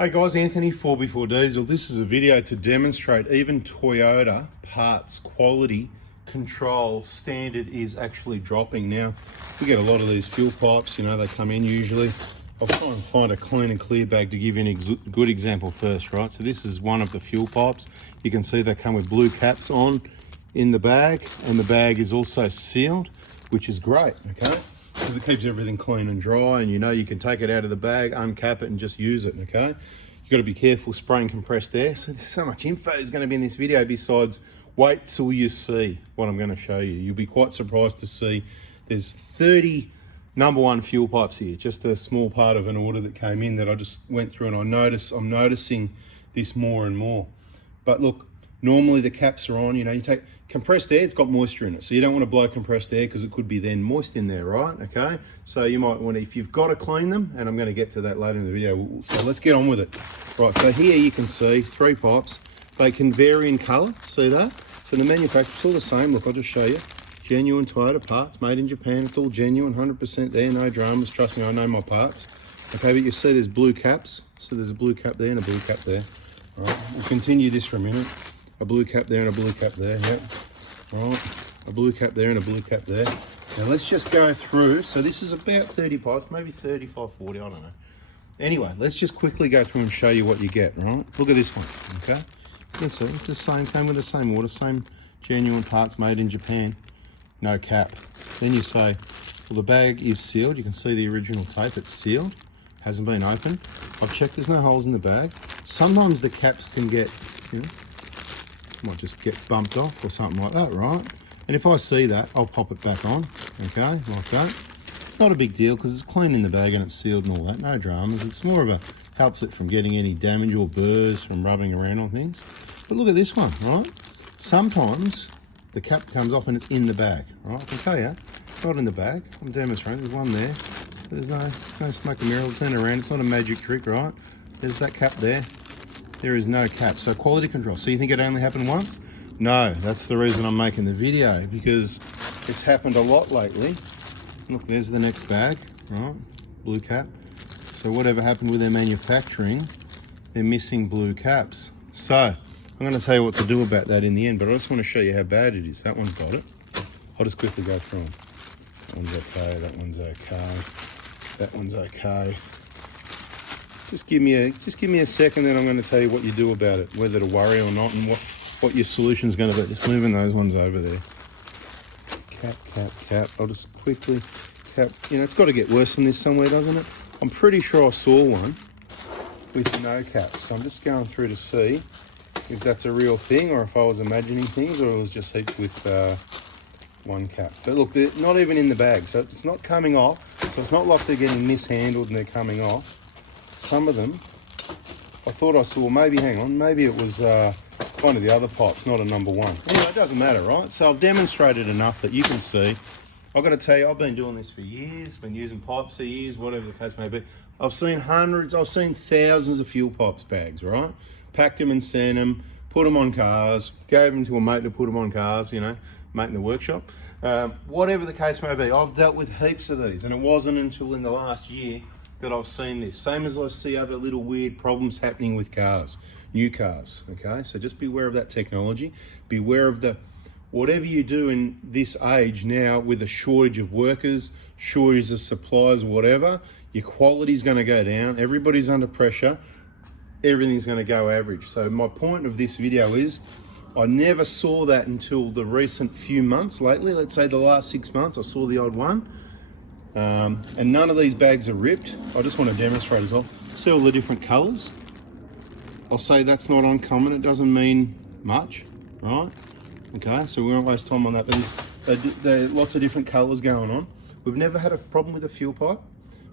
Hey guys, Anthony 4B4 Diesel. This is a video to demonstrate even Toyota parts quality control standard is actually dropping. Now, we get a lot of these fuel pipes, you know, they come in usually. I'll try and find a clean and clear bag to give you a good example first, right? So this is one of the fuel pipes. You can see they come with blue caps on in the bag, and the bag is also sealed, which is great, okay? Because it keeps everything clean and dry, and you know you can take it out of the bag, uncap it and just use it, okay? You've got to be careful spraying compressed air. So there's so much info is going to be in this video besides wait till you see what I'm going to show you. You'll be quite surprised to see there's 30 number one fuel pipes here, just a small part of an order that came in that I just went through, and I'm noticing this more and more. But look, normally the caps are on, you know, you take compressed air, it's got moisture in it. So you don't want to blow compressed air because it could be then moist in there, right? Okay. So you might want to, if you've got to clean them, and I'm going to get to that later in the video. So let's get on with it. Right. So here you can see 3 pipes. They can vary in color. See that? So the manufacturer's all the same. Look, I'll just show you. Genuine Toyota parts made in Japan. It's all genuine, 100% there. No dramas. Trust me, I know my parts. Okay. But you see there's blue caps. So there's a blue cap there and a blue cap there. All right. We'll continue this for a minute. A blue cap there and a blue cap there, yep. All right, a blue cap there and a blue cap there. Now let's just go through. So this is about 30 pipes, maybe 35, 40, I don't know. Anyway, let's just quickly go through and show you what you get, right? Look at this one, okay? You can see it's the same, came with the same order, same genuine parts made in Japan, no cap. Then you say, well, the bag is sealed. You can see the original tape, it's sealed, hasn't been opened. I've checked, there's no holes in the bag. Sometimes the caps can get, you know, might just get bumped off or something like that, right? And if I see that, I'll pop it back on, okay, like that. It's not a big deal because it's clean in the bag and it's sealed and all that, no dramas. It's more of a, helps it from getting any damage or burrs from rubbing around on things. But look at this one, right? Sometimes the cap comes off and it's in the bag, right? I can tell you, it's not in the bag. I'm demonstrating, there's one there. There's no smoke and mirror, turn around, it's not a magic trick, right? There's that cap there. There is no cap. So quality control. So you think it only happened once? No, that's the reason I'm making the video, because it's happened a lot lately. Look, there's the next bag, right? Blue cap. So whatever happened with their manufacturing, they're missing blue caps. So I'm going to tell you what to do about that in the end, but I just want to show you how bad it is. That one's got it. I'll just quickly go through them. That one's okay, that one's okay, that one's okay. Just give me a second, then I'm going to tell you what you do about it, whether to worry or not, and what your solution's going to be. Just moving those ones over there. Cap, cap, cap. I'll just quickly cap. You know, it's got to get worse than this somewhere, doesn't it? I'm pretty sure I saw one with no caps. So I'm just going through to see if that's a real thing, or if I was imagining things, or it was just heaped with one cap. But look, they're not even in the bag, so it's not coming off. So it's not like they're getting mishandled and they're coming off. Some of them, I thought I saw, maybe, hang on, maybe it was one of the other pipes, not a number one. Anyway, it doesn't matter, right? So I've demonstrated enough that you can see. I've got to tell you, I've been doing this for years, been using pipes for years, whatever the case may be. I've seen hundreds, I've seen thousands of fuel pipes bags, right? Packed them and sent them, put them on cars, gave them to a mate to put them on cars, you know, mate in the workshop. Whatever the case may be, I've dealt with heaps of these, and it wasn't until in the last year that I've seen this. Same as I see other little weird problems happening with cars, new cars, okay? So just beware of that technology. Beware of the, whatever you do in this age now with a shortage of workers, shortage of supplies, whatever, your quality's gonna go down. Everybody's under pressure. Everything's gonna go average. So my point of this video is, I never saw that until the recent few months lately. Let's say the last 6 months, I saw the odd one. And none of these bags are ripped. I just want to demonstrate as well. See all the different colors? I'll say that's not uncommon. It doesn't mean much, right? Okay, so we won't waste time on that. But there are lots of different colors going on. We've never had a problem with a fuel pipe,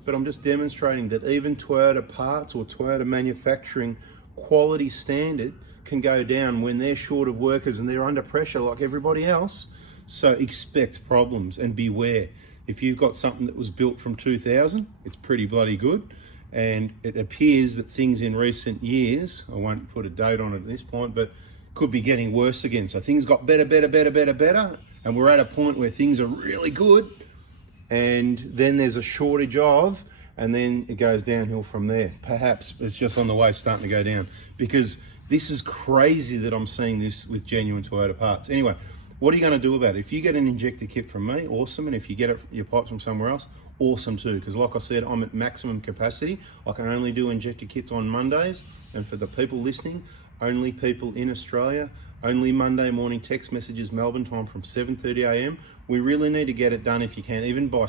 but I'm just demonstrating that even Toyota parts or Toyota manufacturing quality standard can go down when they're short of workers and they're under pressure like everybody else. So expect problems and beware. If you've got something that was built from 2000, it's pretty bloody good. And it appears that things in recent years, I won't put a date on it at this point, but could be getting worse again. So things got better. And we're at a point where things are really good. And then there's a shortage of, and then it goes downhill from there. Perhaps it's just on the way starting to go down, because this is crazy that I'm seeing this with genuine Toyota parts. Anyway, what are you going to do about it? If you get an injector kit from me, awesome. And if you get your pipes from somewhere else, awesome too. Because like I said, I'm at maximum capacity. I can only do injector kits on Mondays. And for the people listening, only people in Australia, only Monday morning text messages Melbourne time from 7:30 a.m. We really need to get it done if you can, even by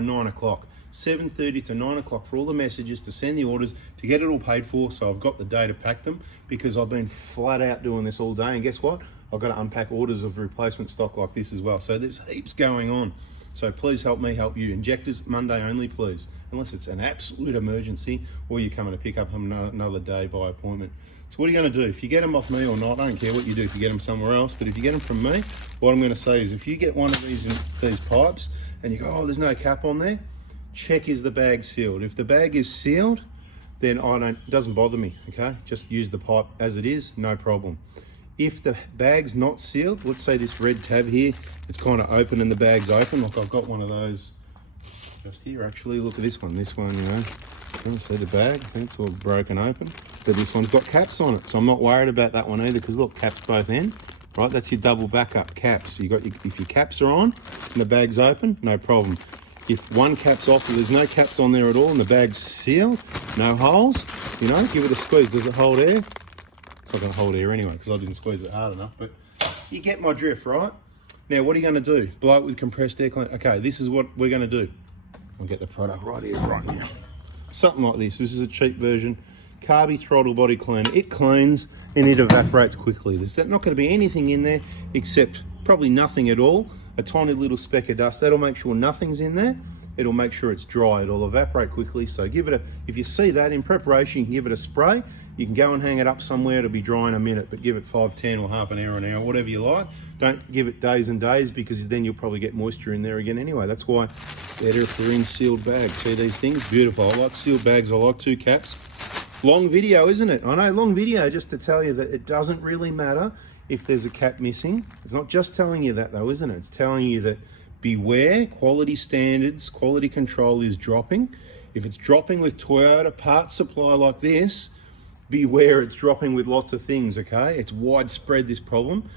9 o'clock. 7:30 to 9 o'clock for all the messages, to send the orders, to get it all paid for, so I've got the day to pack them, because I've been flat out doing this all day. And guess what? I've got to unpack orders of replacement stock like this as well. So there's heaps going on. So please help me help you. Injectors, Monday only, please. Unless it's an absolute emergency or you're coming to pick up another day by appointment. So what are you going to do? If you get them off me or not, I don't care what you do if you get them somewhere else, but if you get them from me, what I'm going to say is, if you get one of these pipes and you go, oh, there's no cap on there, check, is the bag sealed? If the bag is sealed, then it doesn't bother me, okay? Just use the pipe as it is, no problem. If the bag's not sealed, let's say this red tab here, it's kind of open and the bag's open. Like I've got one of those just here, actually. Look at this one, you know. You can see the bag, see, it's all broken open. But this one's got caps on it, so I'm not worried about that one either, because look, caps both end, right? That's your double backup caps. So if your caps are on and the bag's open, no problem. If one cap's off, if there's no caps on there at all and the bag's sealed, no holes, you know, give it a squeeze. Does it hold air? It's not going to hold air anyway, because I didn't squeeze it hard enough, but you get my drift, right? Now, what are you going to do? Blow it with compressed air cleaner. Okay, this is what we're going to do. I'll get the product right here, right now. Something like this. This is a cheap version. Carby throttle body cleaner. It cleans and it evaporates quickly. There's not going to be anything in there except probably nothing at all. A tiny little speck of dust. That'll make sure nothing's in there. It'll make sure it's dry. It'll evaporate quickly. So if you see that in preparation, you can give it a spray. You can go and hang it up somewhere. It'll be dry in a minute, but give it 5, 10 or half an hour, whatever you like. Don't give it days and days, because then you'll probably get moisture in there again anyway. That's why better if they're in sealed bags. See these things? Beautiful. I like sealed bags. I like 2 caps. Long video, isn't it? I know, long video, just to tell you that it doesn't really matter if there's a cap missing. It's not just telling you that though, isn't it? It's telling you that beware, quality standards, quality control is dropping. If it's dropping with Toyota parts supply like this, beware, it's dropping with lots of things, okay? It's widespread, this problem.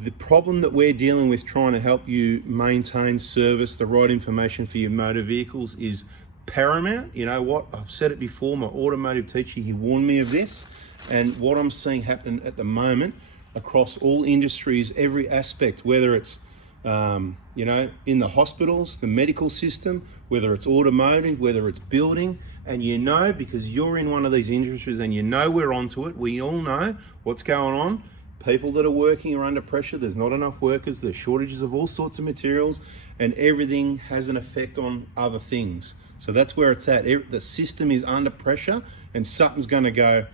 The problem that we're dealing with trying to help you maintain service, the right information for your motor vehicles, is paramount. You know what? I've said it before, my automotive teacher, he warned me of this. And what I'm seeing happen at the moment across all industries, every aspect, whether it's you know, in the hospitals, the medical system, whether it's automotive, whether it's building, and you know, because you're in one of these industries and you know we're onto it, we all know what's going on. People that are working are under pressure. There's not enough workers. There's shortages of all sorts of materials, and everything has an effect on other things. So that's where it's at. The system is under pressure, and something's going to go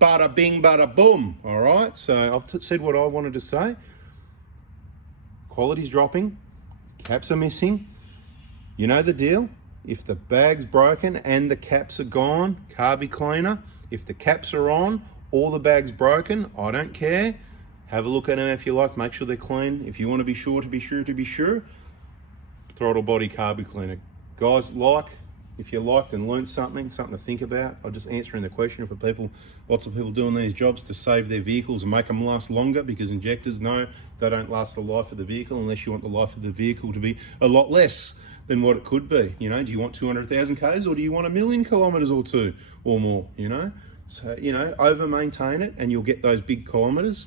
bada bing, bada boom. All right. So I've said what I wanted to say. Quality's dropping, caps are missing. You know the deal. If the bag's broken and the caps are gone, carby cleaner. If the caps are on, or the bag's broken, I don't care. Have a look at them if you like, make sure they're clean. If you want to be sure, throttle body carby cleaner. Guys, if you liked and learned something to think about. I'm just answering the question for people, lots of people doing these jobs to save their vehicles and make them last longer, because injectors, no, they don't last the life of the vehicle unless you want the life of the vehicle to be a lot less than what it could be. You know, do you want 200,000 Ks or do you want 1,000,000 kilometers or 2 or more, you know? So, you know, over maintain it and you'll get those big kilometers.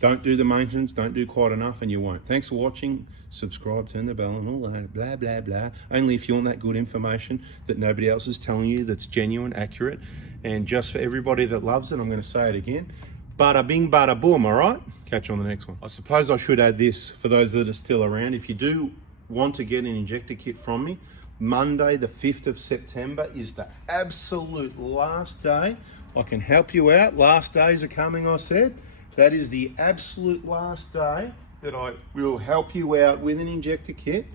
Don't do the maintenance, don't do quite enough, and you won't. Thanks for watching. Subscribe, turn the bell and all that, blah, blah, blah. Only if you want that good information that nobody else is telling you, that's genuine, accurate, and just for everybody that loves it, I'm going to say it again. Bada bing, bada boom, all right? Catch you on the next one. I suppose I should add this for those that are still around. If you do want to get an injector kit from me, Monday, the 5th of September is the absolute last day I can help you out. Last days are coming, I said. That is the absolute last day that I will help you out with an injector kit,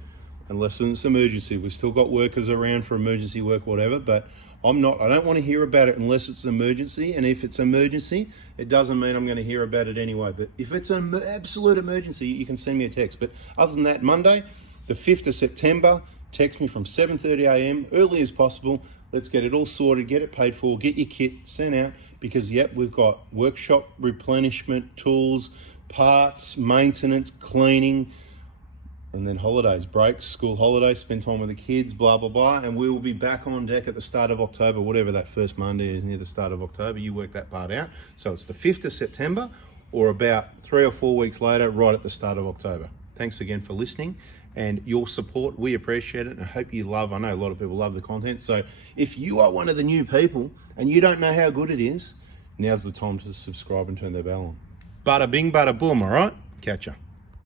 unless it's an emergency. We've still got workers around for emergency work, whatever, but I don't want to hear about it unless it's an emergency. And if it's an emergency, it doesn't mean I'm going to hear about it anyway. But if it's an absolute emergency, you can send me a text. But other than that, Monday, the 5th of September, text me from 7:30 a.m, early as possible. Let's get it all sorted, get it paid for, get your kit sent out, because yep, we've got workshop replenishment, tools, parts, maintenance, cleaning, and then holidays, breaks, school holidays, spend time with the kids, blah, blah, blah. And we will be back on deck at the start of October, whatever that first Monday is near the start of October. You work that part out. So it's the 5th of September or about 3 or 4 weeks later, right at the start of October. Thanks again for listening and your support. We appreciate it. And I hope you love, I know a lot of people love the content. So if you are one of the new people and you don't know how good it is, now's the time to subscribe and turn the bell on. Bada bing, bada boom, all right? Catch ya.